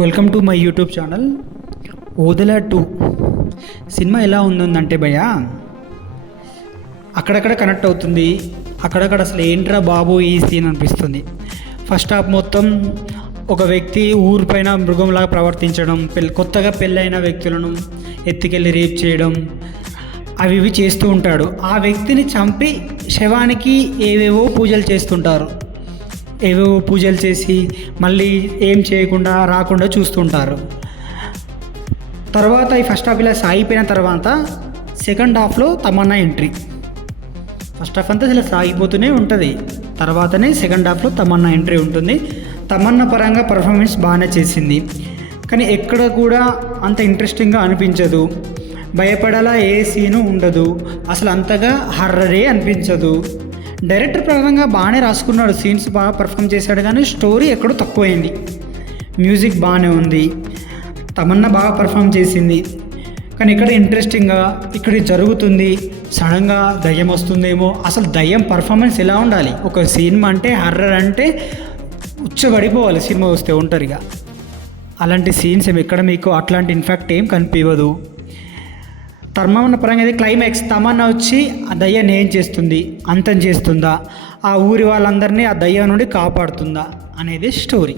Welcome to my YouTube channel. Odela 2 cinema ఎలా ఉందంటే భయ్య అక్కడక్కడ కనెక్ట్ అవుతుంది, అక్కడక్కడ అసలు ఏంట్రా బాబు ఈ సీన్ అనిపిస్తుంది. ఫస్ట్ హాఫ్ మొత్తం ఒక వ్యక్తి ఊరిపైన మృగంలాగా ప్రవర్తించడం, కొత్తగా పెళ్ళైన వ్యక్తులను ఎత్తుకెళ్ళి రేప్ చేయడం, అవి ఇవి చేస్తూ ఉంటాడు. ఆ వ్యక్తిని చంపి శవానికి ఏవేవో పూజలు చేస్తుంటారు. ఏవేవో పూజలు చేసి మళ్ళీ ఏం చేయకుండా రాకుండా చూస్తుంటారు. తర్వాత ఈ ఫస్ట్ హాఫ్ ఇలా సాగిపోయిన తర్వాత సెకండ్ హాఫ్లో తమన్నా ఎంట్రీ. ఫస్ట్ హాఫ్ అంతా ఇలా సాగిపోతూనే ఉంటుంది, తర్వాతనే సెకండ్ హాఫ్లో తమన్నా ఎంట్రీ ఉంటుంది. తమన్నా పరంగా పర్ఫార్మెన్స్ బాగానే చేసింది, కానీ ఎక్కడ కూడా అంత ఇంట్రెస్టింగ్గా అనిపించదు. భయపడేలా ఏ సీను ఉండదు, అసలు అంతగా హర్రరే అనిపించదు. డైరెక్టర్ పరంగా బాగానే రాసుకున్నాడు, సీన్స్ బాగా పర్ఫామ్ చేశాడు, కానీ స్టోరీ ఎక్కడో తక్కువైంది. మ్యూజిక్ బాగానే ఉంది, తమన్నా బాగా పర్ఫామ్ చేసింది, కానీ ఇక్కడ ఇంట్రెస్టింగ్గా ఇక్కడ జరుగుతుంది. సడన్గా దయ్యం వస్తుందేమో, అసలు దయ్యం పర్ఫార్మెన్స్ ఎలా ఉండాలి? ఒక సినిమా అంటే హర్రర్ అంటే ఉచ్చబడిపోవాలి సినిమా వస్తే ఒంటరిగా. అలాంటి సీన్స్ ఏమి ఎక్కడ మీకు అట్లాంటి ఇన్ఫాక్ట్ ఏం కనిపించదు. తమన్నా పరంగా అయితే క్లైమాక్స్ తమన్నా వచ్చి ఆ దయ్యాన్ని ఏం చేస్తుంది, అంతం చేస్తుందా, ఆ ఊరి వాళ్ళందరినీ ఆ దయ్యం నుండి కాపాడుతుందా అనేది స్టోరీ.